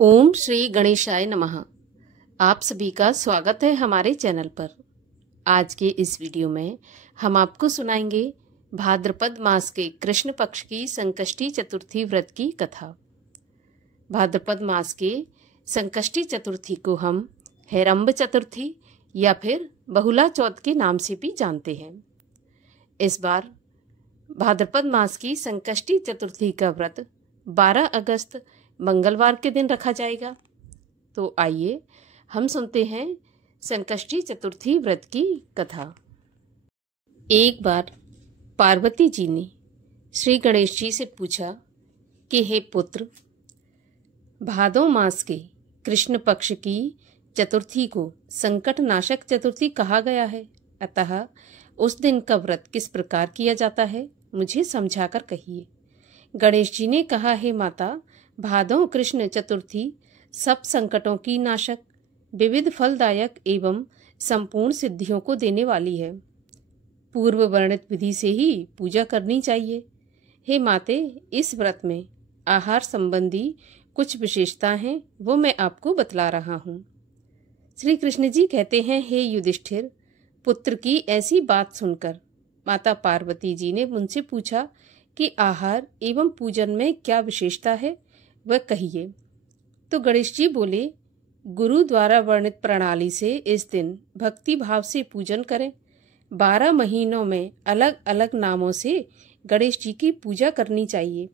ओम श्री गणेशाय नमः। आप सभी का स्वागत है हमारे चैनल पर। आज के इस वीडियो में हम आपको सुनाएंगे भाद्रपद मास के कृष्ण पक्ष की संकष्टी चतुर्थी व्रत की कथा। भाद्रपद मास के संकष्टी चतुर्थी को हम हेरंब चतुर्थी या फिर बहुला चौथ के नाम से भी जानते हैं। इस बार भाद्रपद मास की संकष्टी चतुर्थी का व्रत 12 अगस्त मंगलवार के दिन रखा जाएगा। तो आइए हम सुनते हैं संकष्टी चतुर्थी व्रत की कथा। एक बार पार्वती जी ने श्री गणेश जी से पूछा कि हे पुत्र, भादो मास के कृष्ण पक्ष की चतुर्थी को संकट नाशक चतुर्थी कहा गया है, अतः उस दिन का व्रत किस प्रकार किया जाता है मुझे समझाकर कहिए। गणेश जी ने कहा, हे माता, भादो कृष्ण चतुर्थी सब संकटों की नाशक, विविध फलदायक एवं संपूर्ण सिद्धियों को देने वाली है। पूर्व वर्णित विधि से ही पूजा करनी चाहिए। हे माते, इस व्रत में आहार संबंधी कुछ विशेषता हैं, वो मैं आपको बतला रहा हूँ। श्री कृष्ण जी कहते हैं, हे युधिष्ठिर, पुत्र की ऐसी बात सुनकर माता पार्वती जी ने मुझसे पूछा कि आहार एवं पूजन में क्या विशेषता है, वह कहिए। तो गणेश जी बोले, गुरु द्वारा वर्णित प्रणाली से इस दिन भक्ति भाव से पूजन करें। 12 महीनों में अलग अलग नामों से गणेश जी की पूजा करनी चाहिए।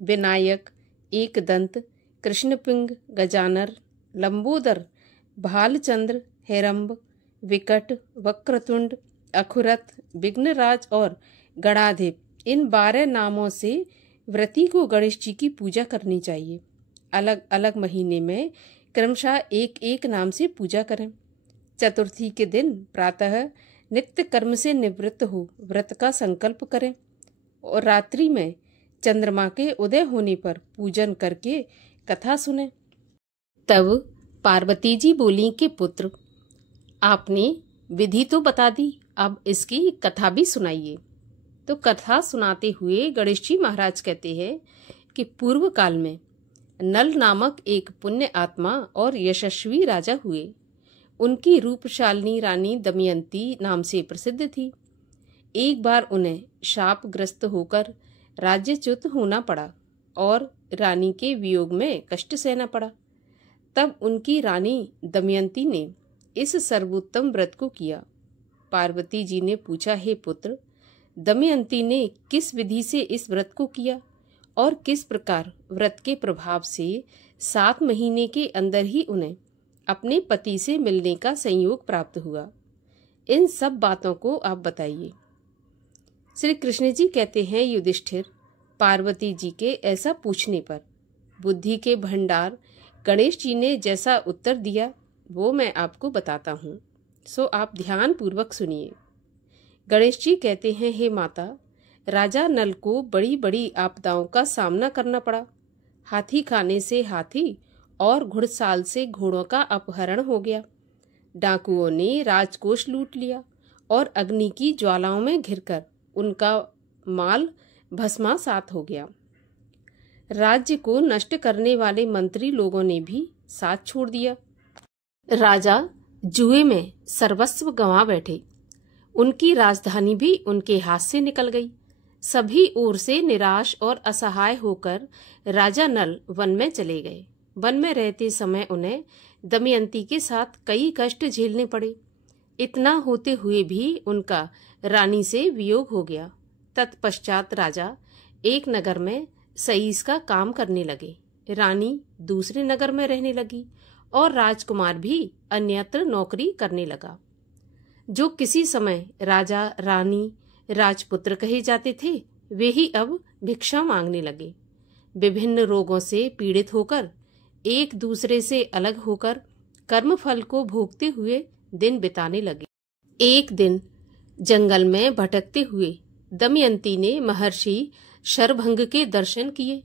विनायक, एकदंत, कृष्णपिंग, गजानर, लंबोदर, भालचंद्र, हेरंब, विकट, वक्रतुंड, अखुरथ, विघ्नराज और गणाधिप, इन 12 नामों से व्रती को गणेश जी की पूजा करनी चाहिए। अलग अलग महीने में क्रमशः एक एक नाम से पूजा करें। चतुर्थी के दिन प्रातः नित्य कर्म से निवृत्त हो व्रत का संकल्प करें और रात्रि में चंद्रमा के उदय होने पर पूजन करके कथा सुने। तब पार्वती जी बोली कि पुत्र, आपने विधि तो बता दी, अब इसकी कथा भी सुनाइए। तो कथा सुनाते हुए गणेश जी महाराज कहते हैं कि पूर्व काल में नल नामक एक पुण्य आत्मा और यशस्वी राजा हुए। उनकी रूपशालिनी रानी दमयंती नाम से प्रसिद्ध थी। एक बार उन्हें शापग्रस्त होकर राज्यच्युत होना पड़ा और रानी के वियोग में कष्ट सहना पड़ा। तब उनकी रानी दमयंती ने इस सर्वोत्तम व्रत को किया। पार्वती जी ने पूछा, हे पुत्र, दमयंती ने किस विधि से इस व्रत को किया और किस प्रकार व्रत के प्रभाव से 7 महीने के अंदर ही उन्हें अपने पति से मिलने का संयोग प्राप्त हुआ। इन सब बातों को आप बताइए। श्री कृष्ण जी कहते हैं, युधिष्ठिर, पार्वती जी के ऐसा पूछने पर बुद्धि के भंडार गणेश जी ने जैसा उत्तर दिया वो मैं आपको बताता हूँ, सो आप ध्यान पूर्वक सुनिए। गणेश जी कहते हैं, हे माता, राजा नल को बड़ी बड़ी आपदाओं का सामना करना पड़ा। हाथी खाने से हाथी और घुड़साल से घोड़ों का अपहरण हो गया। डाकुओं ने राजकोष लूट लिया और अग्नि की ज्वालाओं में घिरकर उनका माल भस्मासात हो गया। राज्य को नष्ट करने वाले मंत्री लोगों ने भी साथ छोड़ दिया। राजा जुए में सर्वस्व गंवा बैठे। उनकी राजधानी भी उनके हाथ से निकल गई। सभी ओर से निराश और असहाय होकर राजा नल वन में चले गए। वन में रहते समय उन्हें दमयंती के साथ कई कष्ट झेलने पड़े। इतना होते हुए भी उनका रानी से वियोग हो गया। तत्पश्चात राजा एक नगर में सईस का काम करने लगे। रानी दूसरे नगर में रहने लगी और राजकुमार भी अन्यत्र नौकरी करने लगा। जो किसी समय राजा रानी राजपुत्र कहे जाते थे, वे ही अब भिक्षा मांगने लगे। विभिन्न रोगों से पीड़ित होकर एक दूसरे से अलग होकर कर्मफल को भोगते हुए दिन बिताने लगे। एक दिन जंगल में भटकते हुए दमयंती ने महर्षि शरभंग के दर्शन किए।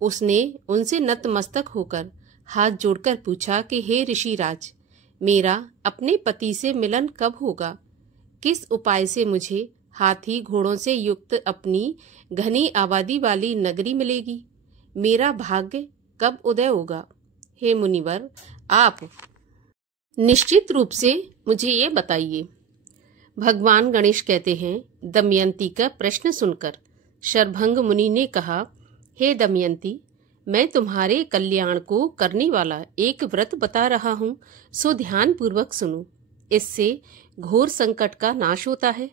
उसने उनसे नतमस्तक होकर हाथ जोड़कर पूछा कि हे ऋषिराज, मेरा अपने पति से मिलन कब होगा? किस उपाय से मुझे हाथी घोड़ों से युक्त अपनी घनी आबादी वाली नगरी मिलेगी? मेरा भाग्य कब उदय होगा? हे मुनिवर, आप निश्चित रूप से मुझे ये बताइए। भगवान गणेश कहते हैं, दमयंती का प्रश्न सुनकर शरभंग मुनि ने कहा, हे दमयंती, मैं तुम्हारे कल्याण को करने वाला एक व्रत बता रहा हूँ, सो ध्यान पूर्वक सुनो। इससे घोर संकट का नाश होता है।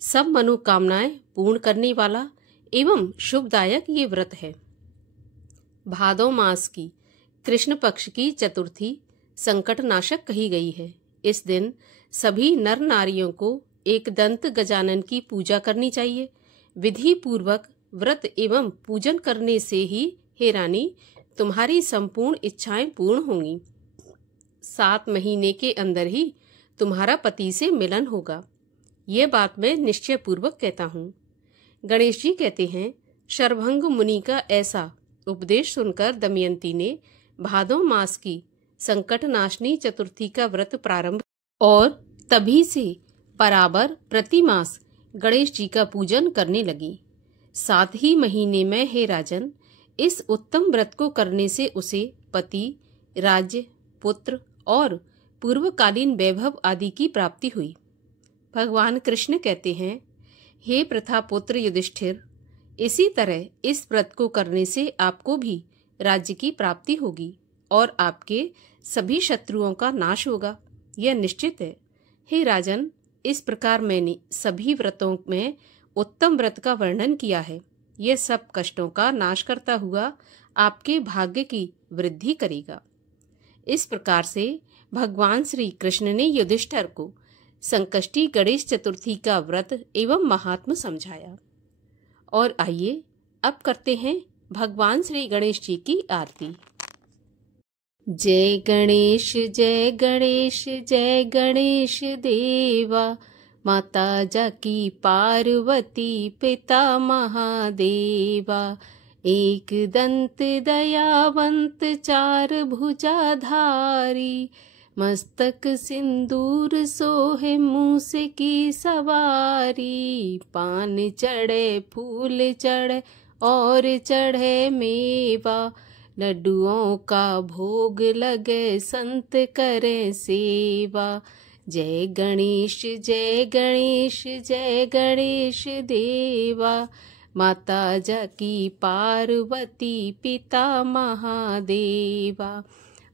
सब मनोकामनाएं पूर्ण करने वाला एवं शुभदायक ये व्रत है। भादौ मास की कृष्ण पक्ष की चतुर्थी संकट नाशक कही गई है। इस दिन सभी नर नारियों को एक दंत गजानन की पूजा करनी चाहिए। विधि पूर्वक व्रत एवं पूजन करने से ही हे रानी, तुम्हारी संपूर्ण इच्छाएं पूर्ण होंगी। 7 महीने के अंदर ही तुम्हारा पति से मिलन होगा। ये बात मैं निश्चय पूर्वक कहता हूँ। गणेश जी कहते हैं, शरभंग मुनि का ऐसा उपदेश सुनकर दमयंती ने भादौ मास की संकट नाशनी चतुर्थी का व्रत प्रारंभ और तभी से बराबर प्रति मास गणेश जी का पूजन करने लगी। 7 ही महीने में हे राजन, इस उत्तम व्रत को करने से उसे पति, राज्य, पुत्र और पूर्वकालीन वैभव आदि की प्राप्ति हुई। भगवान कृष्ण कहते हैं, हे प्रथा पुत्र युधिष्ठिर, इसी तरह इस व्रत को करने से आपको भी राज्य की प्राप्ति होगी और आपके सभी शत्रुओं का नाश होगा, यह निश्चित है। हे राजन, इस प्रकार मैंने सभी व्रतों में उत्तम व्रत का वर्णन किया है। यह सब कष्टों का नाश करता हुआ आपके भाग्य की वृद्धि करेगा। इस प्रकार से भगवान श्री कृष्ण ने युधिष्ठिर को संकष्टी गणेश चतुर्थी का व्रत एवं महात्म समझाया। और आइए अब करते हैं भगवान श्री गणेश जी की आरती। जय गणेश जय गणेश जय गणेश देवा, माता जाकी पार्वती पिता महादेवा। एक दंत दयावंत चार भुजाधारी, मस्तक सिंदूर सोहे मूस की सवारी। पान चढ़े फूल चढ़े और चढ़े मेवा, लड्डुओं का भोग लगे संत करे सेवा। जय गणेश जय गणेश जय गणेश देवा, माता जाकी पार्वती पिता महादेवा।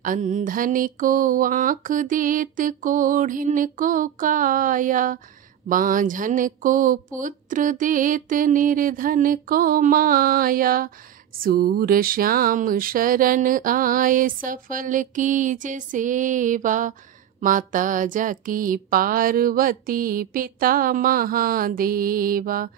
अंधन को आँख देत कोढ़िन को काया, बांझन को पुत्र देत निर्धन को माया। सूर श्याम शरण आए सफल कीज सेवा, माता जाकी पार्वती पिता महादेवा।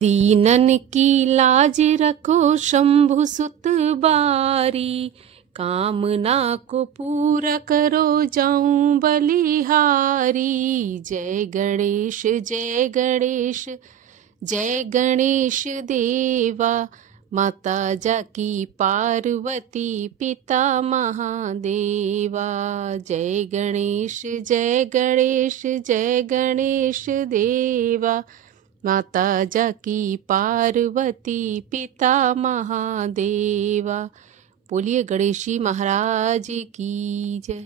दीनन की लाज रखो शंभु सुत बारी, कामना को पूरा करो जाऊं बलिहारी। जय गणेश जय गणेश जय गणेश देवा, माता जाकी पार्वती पिता महादेवा। जय गणेश जय गणेश जय गणेश देवा, माता जाकी पार्वती पिता महादेवा। बोलिए गणेश जी महाराज की जय।